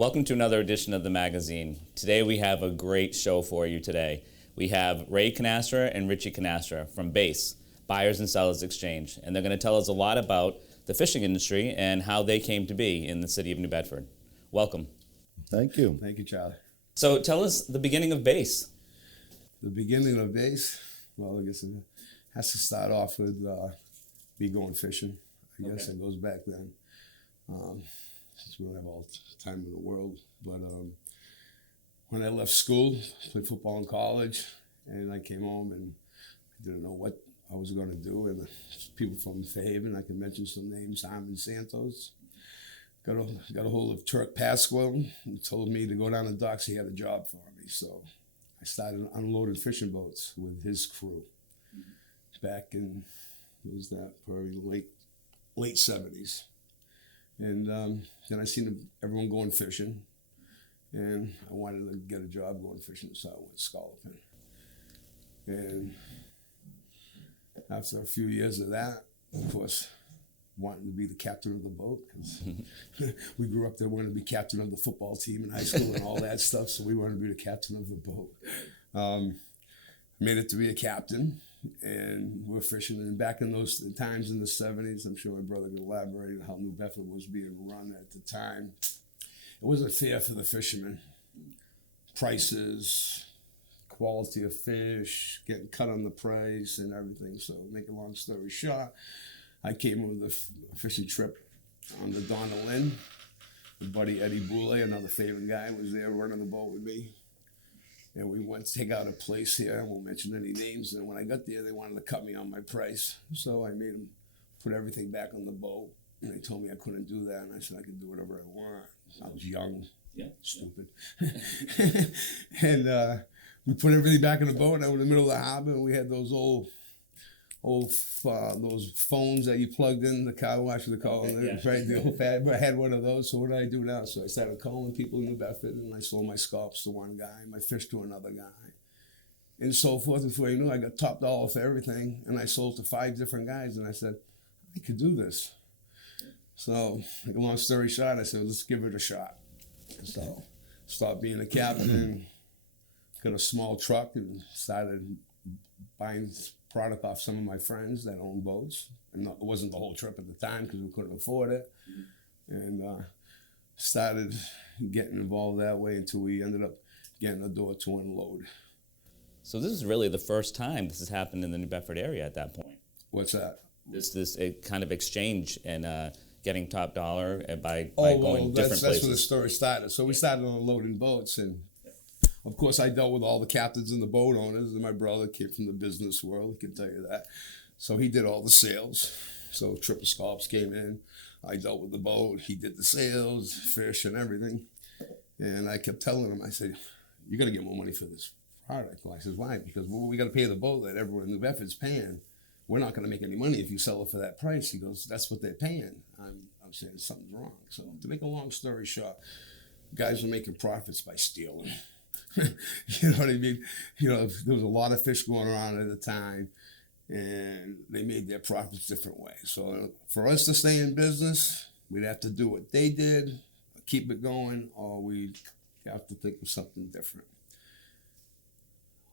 Welcome to another edition of the magazine. Today we have a great show for you today. We have Ray Canastra and Richie Canastra from BASE, Buyers and Sellers Exchange, and they're going to tell us a lot about the fishing industry and how they came to be in the city of New Bedford. Welcome. Thank you. Thank you, Charlie. So tell us the beginning of BASE. The beginning of BASE, well, I guess it has to start off with me going fishing. I guess it goes back then. Since we don't have all the time in the world. But when I left school, played football in college, and I came home and I didn't know what I was going to do. And people from Fairhaven, I can mention some names, Simon Santos, got a hold of Turk Pasquale and told me to go down the docks. He had a job for me. So I started unloading fishing boats with his crew back in, what was that, probably late 70s. And then I seen everyone going fishing, and I wanted to get a job going fishing, so I went scalloping. And after a few years of that, of course, wanting to be the captain of the boat, because we grew up there wanting to be captain of the football team in high school and all that stuff, so we wanted to be the captain of the boat. Made it to be a captain. And we're fishing, and back in those times in the 70s, I'm sure my brother could elaborate on how New Bedford was being run at the time. It wasn't fair for the fishermen. Prices, quality of fish, getting cut on the price and everything. So make a long story short, I came with a fishing trip on the Donna Lynn. My buddy Eddie Boulay, another favorite guy, was there running the boat with me. And we went to take out a place here. I won't mention any names. And when I got there, they wanted to cut me on my price. So I made them put everything back on the boat. And they told me I couldn't do that. And I said I could do whatever I want. I was young, stupid. And we put everything back in the boat. And I was in the middle of the harbor. And we had those those phones that you plugged in the car wash, they call them, right? The old fad. I had one of those, so what do I do now? So I started calling people in New Bedford, and I sold my scalps to one guy, my fish to another guy, and so forth. Before you knew, I got top dollar for everything, and I sold to 5 different guys, and I said, I could do this. So, long story short, I said, let's give it a shot. So, stopped being a captain, got a small truck, and started buying product off some of my friends that own boats. And it wasn't the whole trip at the time because we couldn't afford it. And started getting involved that way until we ended up getting a door to unload. So this is really the first time this has happened in the New Bedford area at that point. What's that? This kind of exchange and getting top dollar by going different places. That's where the story started. So we started unloading boats, and of course, I dealt with all the captains and the boat owners, and my brother came from the business world, I can tell you that. So he did all the sales. So Triple Scalps came in, I dealt with the boat, he did the sales, fish and everything. And I kept telling him, I said, you're going to get more money for this product. Well, I said, why? Because we got to pay the boat that everyone in New Bedford's paying. We're not going to make any money if you sell it for that price. He goes, that's what they're paying. I'm saying something's wrong. So to make a long story short, guys were making profits by stealing. You know what I mean? You know, there was a lot of fish going around at the time, and they made their profits different ways. So for us to stay in business, we'd have to do what they did, keep it going, or we'd have to think of something different.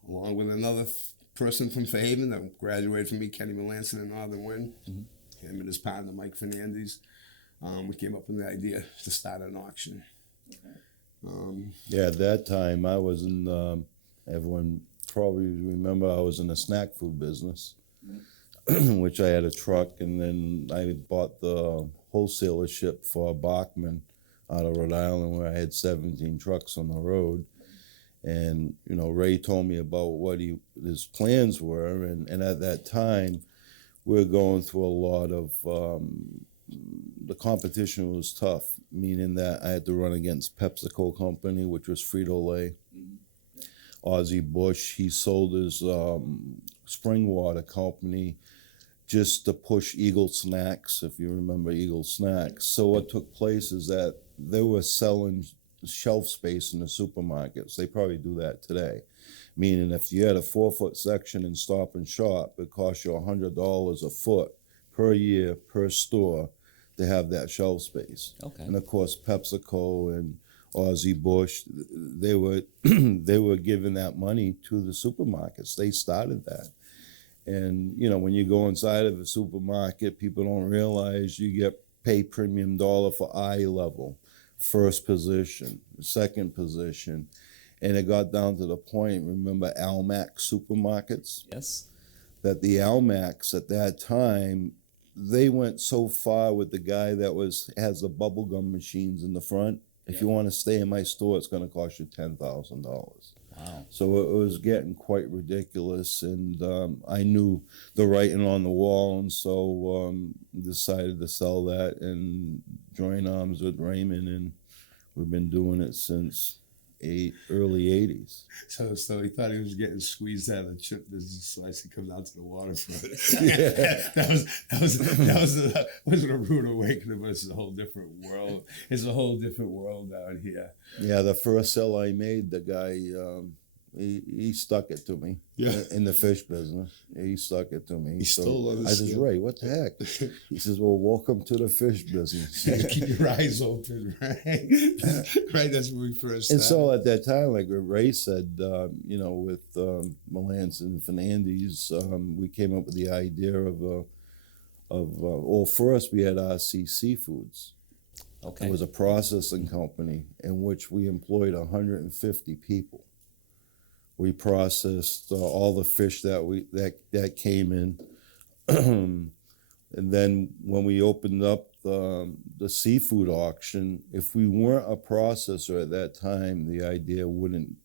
Along with another person from Fairhaven that graduated from me, Kenny Melanson in Northern Wind, him and his partner, Mike Fernandez, we came up with the idea to start an auction. Okay. At that time, I was in, everyone probably remember I was in the snack food business, which I had a truck, and then I bought the wholesalership for Bachman out of Rhode Island, where I had 17 trucks on the road. And, you know, Ray told me about what his plans were, and at that time, we were going through a lot of, the competition was tough, meaning that I had to run against PepsiCo Company, which was Frito-Lay. Ozzie Bush, he sold his spring water company just to push Eagle Snacks, if you remember Eagle Snacks. So what took place is that they were selling shelf space in the supermarkets. They probably do that today. Meaning if you had a 4-foot section in Stop and Shop, it cost you $100 a foot per year per store to have that shelf space. Okay. And of course, PepsiCo and Aussie Bush, they were they were giving that money to the supermarkets. They started that. And, you know, when you go inside of a supermarket, people don't realize you get paid premium dollar for eye level, first position, second position. And it got down to the point, remember Almac supermarkets? Yes. That the Almacs at that time, they went so far with the guy that has the bubble gum machines in the front. If you want to stay in my store, it's going to cost you $10,000. Wow. So it was getting quite ridiculous, and I knew the writing on the wall, and so decided to sell that and join arms with Raymond, and we've been doing it since early 80s. So he thought he was getting squeezed out of the chip business, so I said, come down to the waterfront. that wasn't a rude awakening, but it's a whole different world. It's a whole different world out here. Yeah, the first sell I made, the guy, he stuck it to me. Yeah. In the fish business. He stuck it to me. He stole on the I says, skill. Ray, what the heck? He says, well, welcome to the fish business. Keep your eyes open, right? Right, that's when we first And started. so at that time, like Ray said, you know, with Melanson and Fernandez, we came up with the idea well, first we had RC Seafoods. Okay. It was a processing company in which we employed 150 people. We processed all the fish that came in. And then when we opened up the seafood auction, if we weren't a processor at that time, the idea wouldn't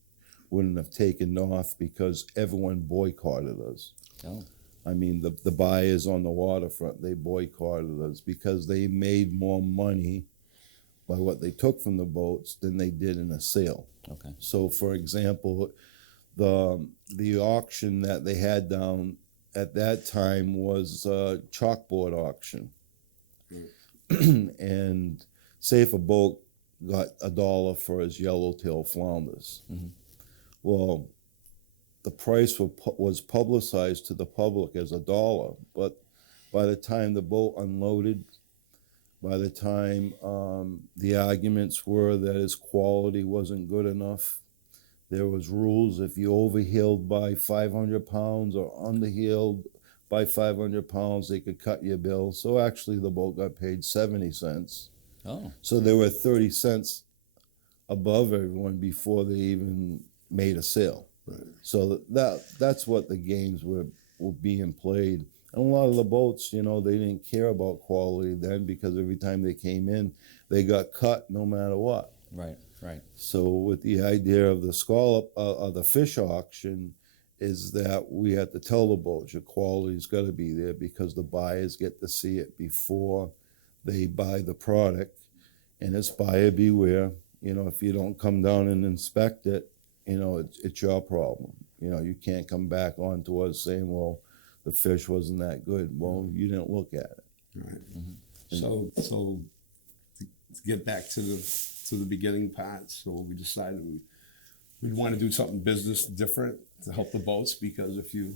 have taken off because everyone boycotted us. Oh. I mean, the buyers on the waterfront, they boycotted us because they made more money by what they took from the boats than they did in a sale. Okay. So, for example, the auction that they had down at that time was a chalkboard auction. And say if a boat got $1 for his yellowtail flounders. Mm-hmm. Well, the price was publicized to the public as $1, but by the time the boat unloaded, by the time the arguments were that his quality wasn't good enough, there was rules. If you overheeled by 500 pounds or underheeled by 500 pounds, they could cut your bill. So actually the boat got paid 70 cents. Oh. So they were 30 cents above everyone before they even made a sale. Right. So that's what the games were being played. And a lot of the boats, you know, they didn't care about quality then because every time they came in, they got cut no matter what. Right. Right. So with the idea of the scallop of the fish auction is that we had to tell the boats your quality's got to be there because the buyers get to see it before they buy the product, and it's buyer beware. You know, if you don't come down and inspect it, you know, it's your problem. You know, you can't come back on to us saying, well, the fish wasn't that good. Well, you didn't look at it. Right. Mm-hmm. So to get back to the beginning part, so we decided we'd want to do something business different to help the boats, because if you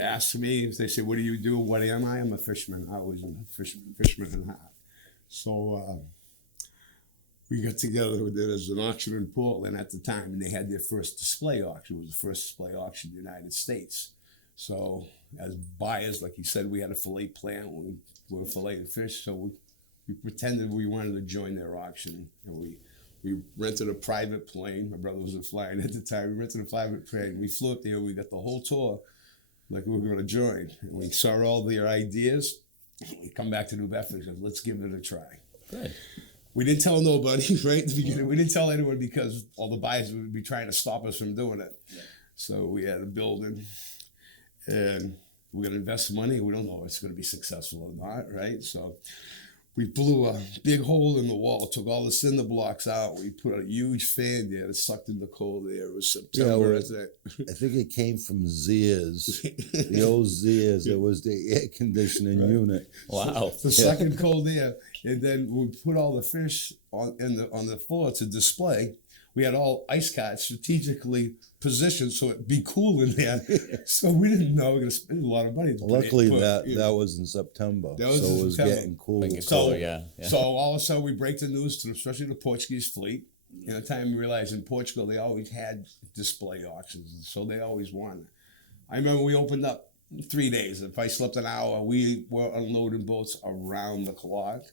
ask me, if they say, what do you do? What am I? I'm a fisherman. I was a fisherman in heart. So we got together with it as an auction in Portland at the time, and they had their first display auction. It was the first display auction in the United States. So as buyers, like you said, we had a fillet plant. We were filleting fish, so we pretended we wanted to join their auction, and we rented a private plane. My brother wasn't flying at the time. We rented a private plane. We flew up there. We got the whole tour like we were going to join. And we saw all their ideas. We come back to New Bedford and said, let's give it a try. Good. We didn't tell nobody, right, at the beginning. We didn't tell anyone because all the buyers would be trying to stop us from doing it. Yeah. So we had a building, and we're going to invest money. We don't know if it's going to be successful or not, right? So we blew a big hole in the wall, took all the cinder blocks out. We put a huge fan there that sucked in the cold air. It was September. I think it came from Zers, the old Zers. It was the air conditioning unit. Wow. The second cold air. And then we put all the fish on the floor to display. We had all ice carts strategically positioned so it'd be cool in there. So we didn't know we were going to spend a lot of money. Luckily, that was in September. So it was getting cool. Yeah. So all of a sudden we break the news to especially the Portuguese Fleet. And the time we realized in Portugal, they always had display auctions, so they always won. I remember we opened up 3 days. If I slept an hour, we were unloading boats around the clock.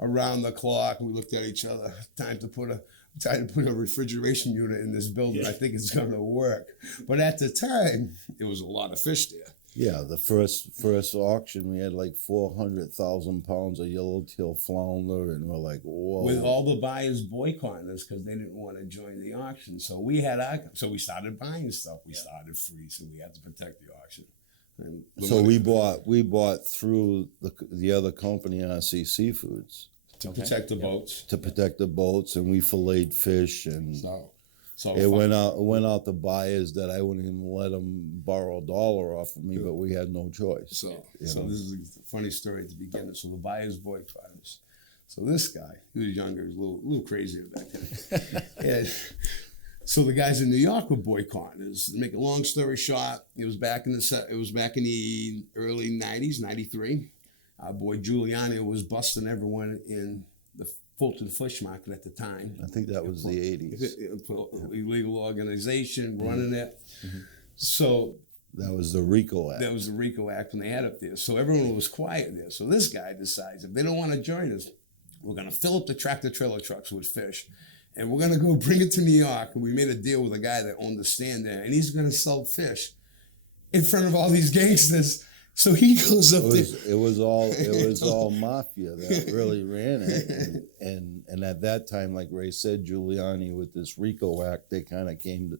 Around the clock, we looked at each other. Time to put a refrigeration unit in this building. I think it's going to work. But at the time, there was a lot of fish there. Yeah, the first auction, we had like 400,000 pounds of yellowtail flounder, and we're like, whoa. With all the buyers boycotting us because they didn't want to join the auction. So we started buying stuff. We started free, so we had to protect the auction. And So we bought through the other company, RC Seafoods, to protect the boats. to protect the boats, and we filleted fish, and So it went out to buyers that I wouldn't even let them borrow $1 off of me, but we had no choice. So this is a funny story at the beginning. So the buyers boycotted us. So this guy, he was younger, he was a little crazier back then. And so the guys in New York were boycotting us. To make a long story short, it was back in the early '90s, '93. Our boy Giuliani was busting everyone in the Fulton Fish Market at the time. I think that was the 80s. Illegal organization running it. Mm-hmm. So that was the RICO Act. That was the RICO Act when they had up there. So everyone was quiet there. So this guy decides if they don't want to join us, we're going to fill up the tractor trailer trucks with fish. And we're going to go bring it to New York. And we made a deal with a guy that owned the stand there. And he's going to sell fish in front of all these gangsters. So he goes up there. It was all mafia that really ran it. And at that time, like Ray said, Giuliani with this RICO Act, they kind of came to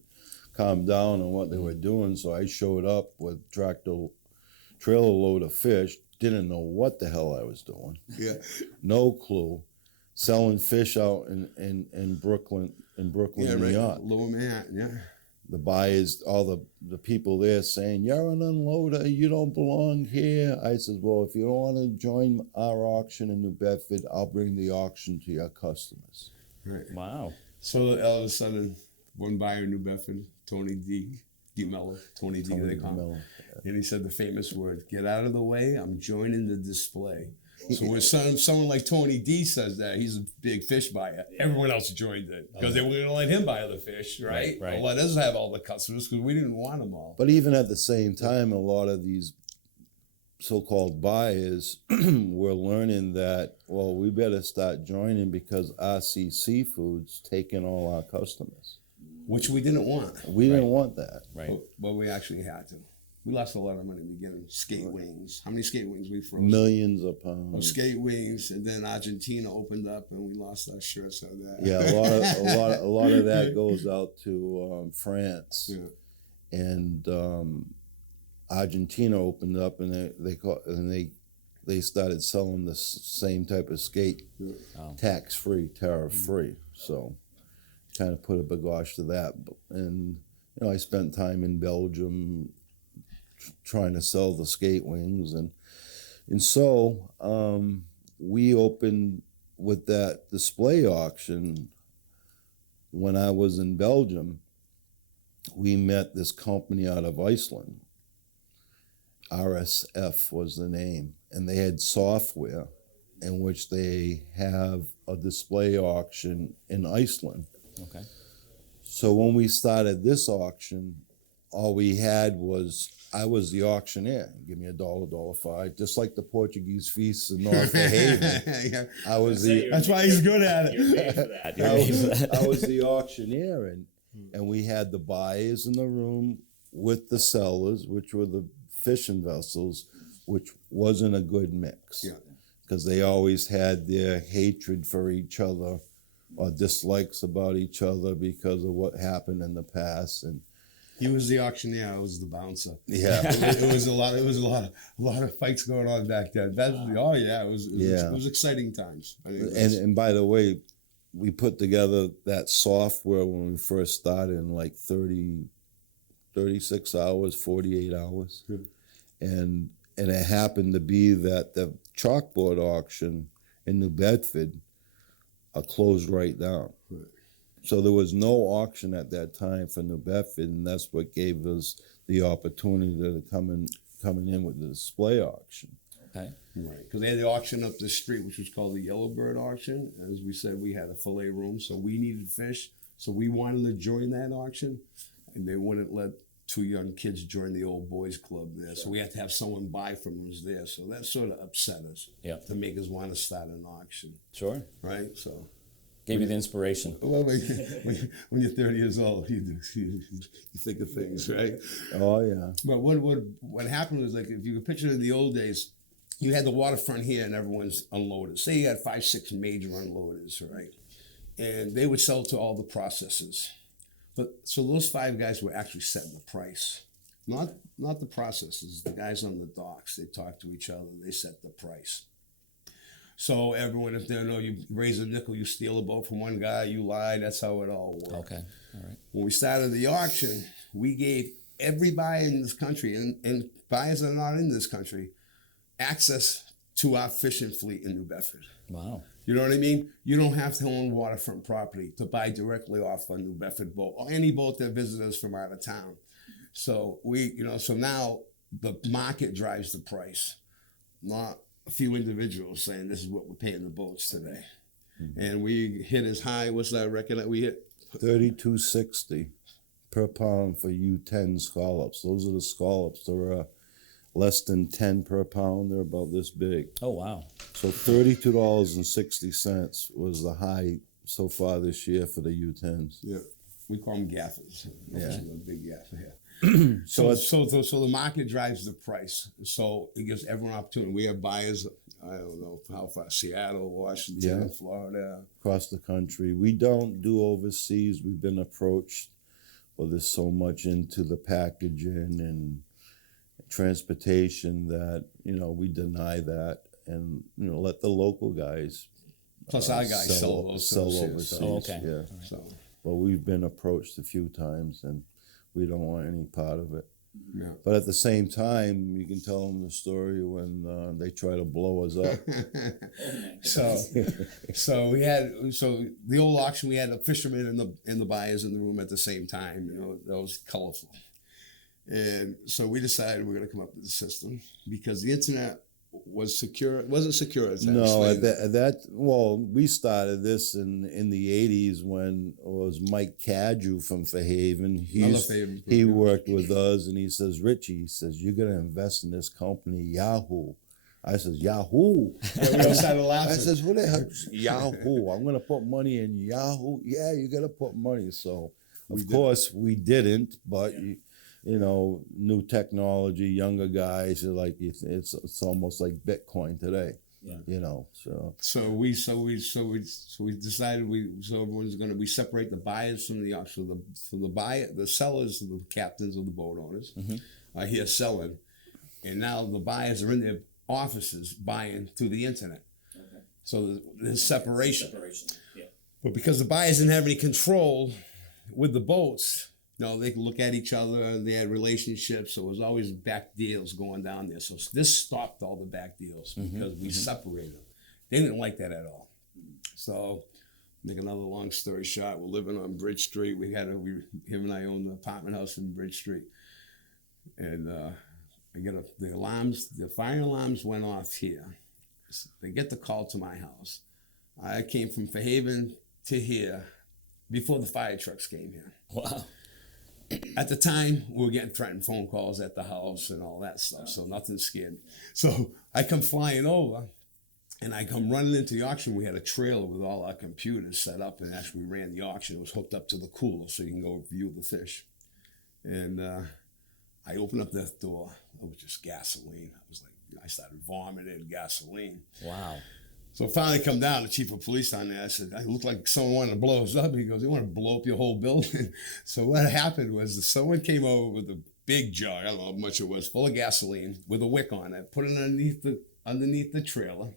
calm down on what they were doing. So I showed up with tractor trailer load of fish, didn't know what the hell I was doing. Yeah. No clue. Selling fish out in Brooklyn, New York. Lower Manhattan, yeah. The buyers, all the people there saying, you're an unloader, you don't belong here. I said, well, if you don't want to join our auction in New Bedford, I'll bring the auction to your customers. Right. Wow. So all of a sudden, one buyer in New Bedford, Tony D. Mello, Tony D. They call him. And he said the famous word, get out of the way, I'm joining the display. So when someone like Tony D says that, he's a big fish buyer, everyone else joined it because they were going to let him buy the fish, right? Right. Let us have all the customers because we didn't want them all. But even at the same time, a lot of these so-called buyers were learning that, well, we better start joining because RC Seafoods taking all our customers. Which we didn't want. We didn't want that. Right. But we actually had to. We lost a lot of money in the beginning. Skate wings. How many skate wings we froze? Millions of pounds. Of skate wings, and then Argentina opened up, and we lost our shirts of that. Yeah, a lot of that goes out to France, and Argentina opened up, and they started selling the same type of skate, tax-free, tariff-free. So, kind of put a bagosh to that. And I spent time in Belgium trying to sell the skate wings, and so we opened with that display auction. When I was in Belgium, we met this company out of Iceland. RSF was the name, and they had software in which they have a display auction in Iceland. Okay. So when we started this auction, all we had was, I was the auctioneer. Give me $1, $1.05, just like the Portuguese feasts in North Fairhaven. Yeah. I was That's why he's good at it. You're paid for that. I was the auctioneer, and we had the buyers in the room with the sellers, which were the fishing vessels, which wasn't a good mix. Yeah. Because they always had their hatred for each other or dislikes about each other because of what happened in the past. And he was the auctioneer. I was the bouncer. yeah, it was a lot of fights going on back then. It was exciting times. And by the way, we put together that software when we first started in like 36 hours, 48 hours. And it happened to be that the chalkboard auction in New Bedford closed right down. Right. So there was no auction at that time for New Bedford, and that's what gave us the opportunity to coming in with the display auction. Okay. Right, because they had the auction up the street, which was called the Yellowbird auction. As we said, we had a fillet room, so we needed fish. So we wanted to join that auction, and they wouldn't let 2 young kids join the old boys club there. So we had to have someone buy from us there. So that sort of upset us to make us want to start an auction. Sure. Right, so. Gave you the inspiration. Well, when you're 30 years old, you think of things, right? Oh, yeah. But what happened was, like, if you could picture in the old days, you had the waterfront here and everyone's unloaded. Say you had 5, 6 major unloaders, right? And they would sell to all the processors. But so those 5 guys were actually setting the price. Not the processors, the guys on the docks. They talked to each other, they set the price. So everyone, if they know you raise a nickel, you steal a boat from one guy, you lie, that's how it all worked. Okay, all right. When we started the auction, we gave every buyer in this country, and buyers that are not in this country, access to our fishing fleet in New Bedford. Wow. You know what I mean? You don't have to own waterfront property to buy directly off a New Bedford boat or any boat that visits us from out of town. So so now the market drives the price, not a few individuals saying this is what we're paying the boats today. Mm-hmm. And we hit as high, what's that record that we hit? $32.60 per pound for U10 scallops. Those are the scallops. They're less than 10 per pound. They're about this big. Oh, wow. So $32.60 was the high so far this year for the U10s. Yeah, we call them gaffers. Yeah, a big gaffer here. So the market drives the price. So it gives everyone opportunity. We have buyers, I don't know how far, Seattle, Washington, Florida. Across the country. We don't do overseas. We've been approached, but there's so much into the packaging and transportation that, we deny that and, let the local guys. Plus our guys sell overseas. Oh, okay. Yeah. Right. So. But we've been approached a few times and we don't want any part of it. Yeah. But at the same time, you can tell them the story when they try to blow us up. So the old auction, we had a fisherman and the buyers in the room at the same time. That was colorful. And so we decided we're going to come up with a system because the internet was secure. It wasn't secure at the time. No, we started this in the 80s when it was Mike Cadju from Fairhaven. He worked with us and he says, Richie, you're going to invest in this company, Yahoo. I says, Yahoo. And we all started laughing. I says, what the hell? Yahoo. I'm going to put money in Yahoo. Yeah, you got to put money. So, of course, we didn't, but... Yeah. New technology, younger guys are like it's almost like Bitcoin today. Yeah. So we decided we separate the buyers from the auction. So the sellers are the captains of the boat owners are here selling, and now the buyers are in their offices buying through the internet. Okay. So there's separation. Yeah. But because the buyers didn't have any control with the boats. They could look at each other. They had relationships, so it was always back deals going down there. So this stopped all the back deals because we separated them. They didn't like that at all. So, make another long story short, we're living on Bridge Street. Him and I own the apartment house in Bridge Street, and I get the fire alarms went off here. They get the call to my house. I came from Fairhaven to here before the fire trucks came here. Wow. At the time, we were getting threatened phone calls at the house and all that stuff, so nothing scared me. So I come flying over, and I come running into the auction. We had a trailer with all our computers set up, and as we ran the auction, it was hooked up to the cooler so you can go view the fish. And I opened up that door. It was just gasoline. I started vomiting gasoline. Wow. So finally come down, the chief of police on there. I said, I look like someone wanted to blow us up. He goes, you want to blow up your whole building? So what happened was someone came over with a big jug, I don't know how much it was, full of gasoline with a wick on it, put it underneath the trailer.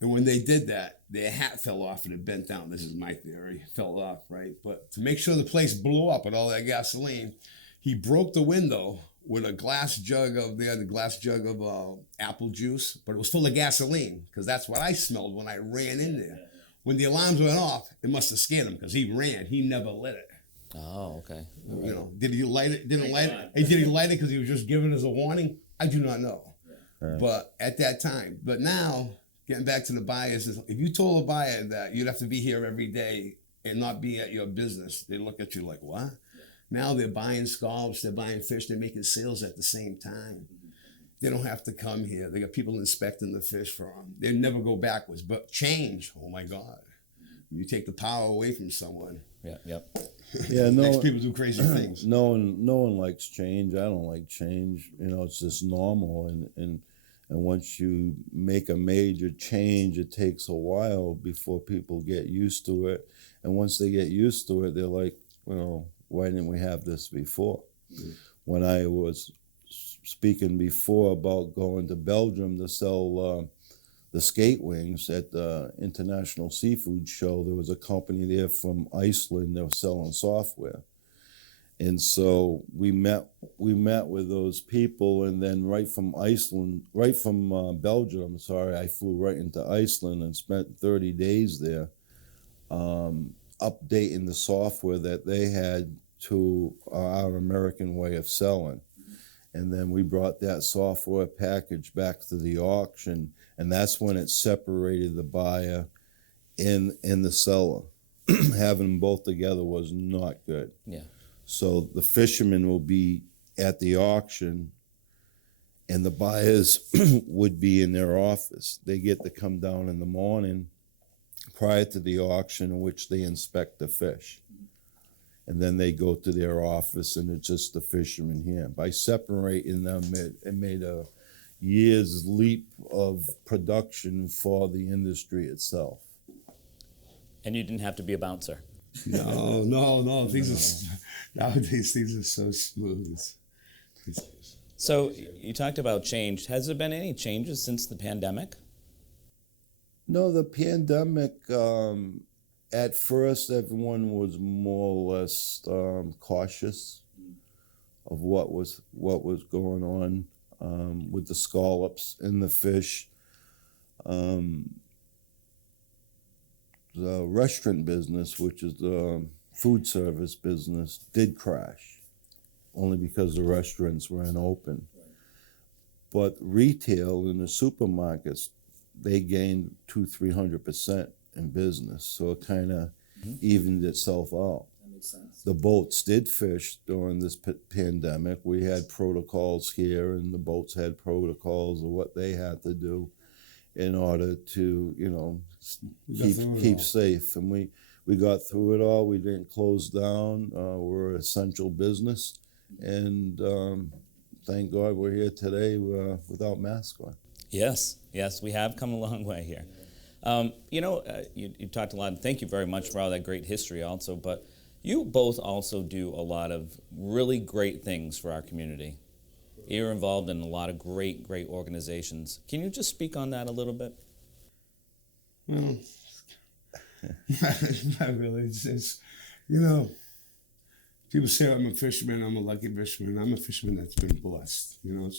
And when they did that, their hat fell off and it bent down. This is my theory. It fell off, right? But to make sure the place blew up with all that gasoline, he broke the window with a glass jug of apple juice, but it was full of gasoline because that's what I smelled when I ran in there. When the alarms went off, it must have scared him because he ran. He never lit it. Oh, okay. Did he light it? Didn't light it? Hey, did he light it because he was just giving us a warning? I do not know. But at that time, but now, getting back to the buyers, if you told a buyer that you'd have to be here every day and not be at your business, they look at you like, what? Now they're buying scallops, they're buying fish, they're making sales at the same time. They don't have to come here. They got people inspecting the fish for them. They never go backwards. But change, oh my God. You take the power away from someone. Yeah, yep. Yeah, Makes people do crazy things. No one likes change. I don't like change. You know, it's just normal. And once you make a major change, it takes a while before people get used to it. And once they get used to it, they're like, well, why didn't we have this before? Mm-hmm. When I was speaking before about going to Belgium to sell the skate wings at the International Seafood Show, there was a company there from Iceland that was selling software. And so we met with those people, and then right from Belgium, I flew right into Iceland and spent 30 days there updating the software that they had to our American way of selling. And then we brought that software package back to the auction, and that's when it separated the buyer and the seller. Having them both together was not good. Yeah. So the fishermen will be at the auction, and the buyers would be in their office. They get to come down in the morning prior to the auction, in which they inspect the fish. And then they go to their office, and it's just the fishermen here. By separating them, it made a year's leap of production for the industry itself. And you didn't have to be a bouncer. No. Nowadays things are so smooth. So you talked about change. Has there been any changes since the pandemic? No, the pandemic, at first everyone was more or less cautious of what was going on with the scallops and the fish. The restaurant business, which is the food service business, did crash, only because the restaurants weren't open. But retail in the supermarkets, they gained 200-300% in business, so it kind of evened itself out. That makes sense. The boats did fish during this pandemic. We had protocols here, and the boats had protocols of what they had to do in order to, keep safe. And we got through it all. We didn't close down. We're an essential business, and thank God we're here today without masks on. Yes, we have come a long way here. You talked a lot, and thank you very much for all that great history also, but you both also do a lot of really great things for our community. You're involved in a lot of great organizations. Can you just speak on that a little bit? Well, not really. It's people say I'm a fisherman, I'm a lucky fisherman. I'm a fisherman that's been blessed, so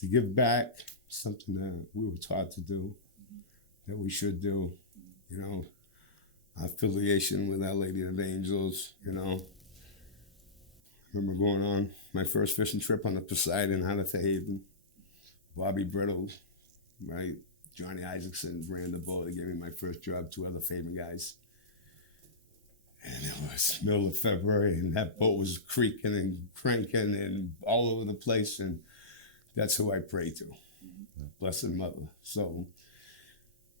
to give back, something that we were taught to do, that we should do, our affiliation with Our Lady of Angels, I remember going on my first fishing trip on the Poseidon out of Fairhaven. Bobby Brittle, right? Johnny Isaacson ran the boat. They gave me my first job, 2 other Fairhaven guys. And it was middle of February, and that boat was creaking and cranking and all over the place, and that's who I pray to, Blessed Mother. So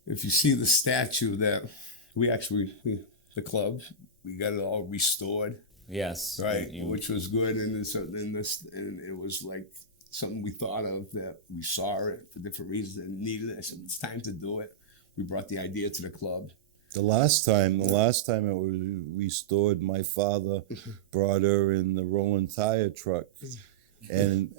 if you see the statue that the club, we got it all restored. Yes. Right, which was good, and it was like something we thought of, that we saw it for different reasons and needed it. I said, it's time to do it. We brought the idea to the club. The last time it was restored, my father brought her in the rolling tire truck and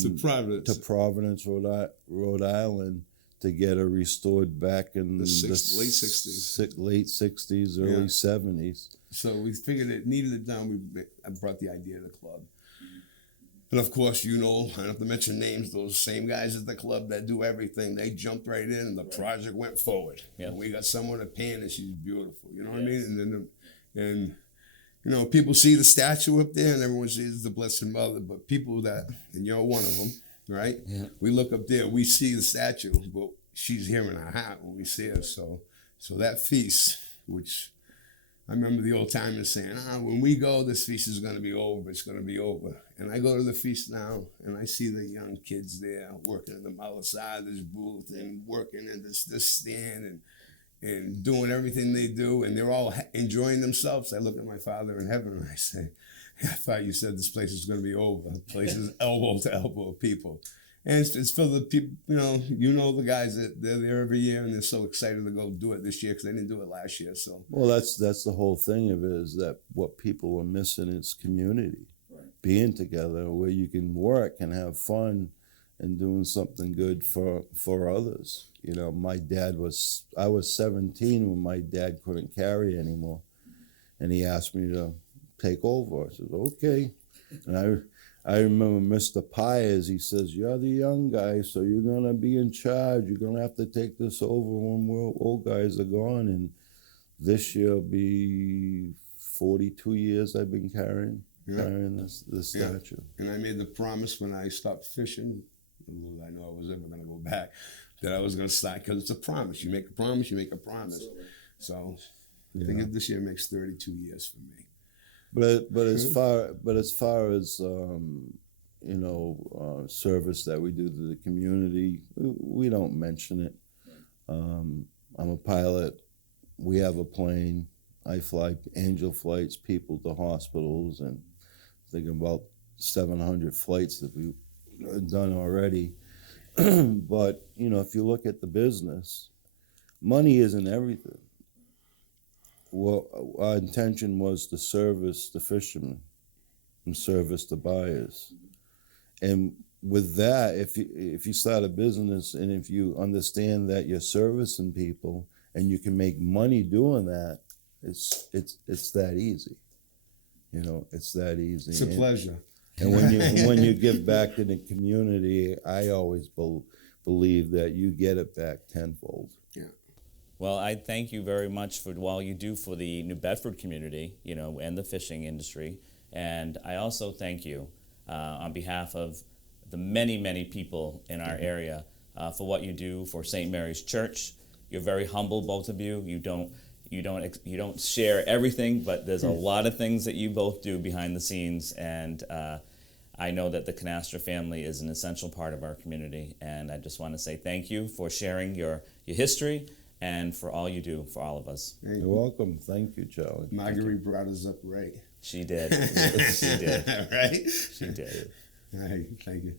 to Providence, Rhode Island, to get her restored back in the late 60s, early 70s. So we figured it needed it done. I brought the idea to the club. And of course, I don't have to mention names, those same guys at the club that do everything, they jumped right in, and the project went forward. Yeah. And we got someone to pan, and she's beautiful. You know what I mean? And people see the statue up there, and everyone sees the Blessed Mother, but people and you're one of them, right? Yeah. We look up there, we see the statue, but she's here in our heart when we see her. So that feast, which I remember the old timers saying, when we go, this feast is going to be over. It's going to be over. And I go to the feast now, and I see the young kids there working at the Malasadas booth and working at this stand and doing everything they do, and they're all enjoying themselves. I look at my Father in heaven, and I say, I thought you said this place is going to be over. The place is elbow to elbow of people. And it's for the people, you know the guys that they're there every year, and they're so excited to go do it this year because they didn't do it last year. So Well, that's the whole thing of it, is that what people are missing is community, being together where you can work and have fun and doing something good for others. I was 17 when my dad couldn't carry anymore, and he asked me to take over. I said, okay. And I remember Mr. Pyers, he says, you're the young guy, so you're going to be in charge. You're going to have to take this over when we're old guys are gone. And this year will be 42 years I've been carrying this statue. And I made the promise when I stopped fishing, little I know I was ever going to go back, that I was going to start, because it's a promise. You make a promise, you make a promise. So I think this year makes 32 years for me. But as far as service that we do to the community, we don't mention it. I'm a pilot. We have a plane. I fly angel flights, people to hospitals, and thinking about 700 flights that we've done already. But if you look at the business, money isn't everything. Well, our intention was to service the fishermen and service the buyers. And with that, if you start a business and if you understand that you're servicing people and you can make money doing that, it's that easy. It's that easy. It's a pleasure. And when you give back to the community, I always believe that you get it back tenfold. Yeah. Well, I thank you very much for all you do for the New Bedford community, and the fishing industry. And I also thank you on behalf of the many, many people in our area for what you do for St. Mary's Church. You're very humble, both of you. You don't share everything, but there's a lot of things that you both do behind the scenes. And I know that the Canastra family is an essential part of our community. And I just want to say thank you for sharing your history and for all you do for all of us. You're welcome. Thank you, Charlie. Marguerite brought us up right. She did. She did. Right? She did. All right. Thank you.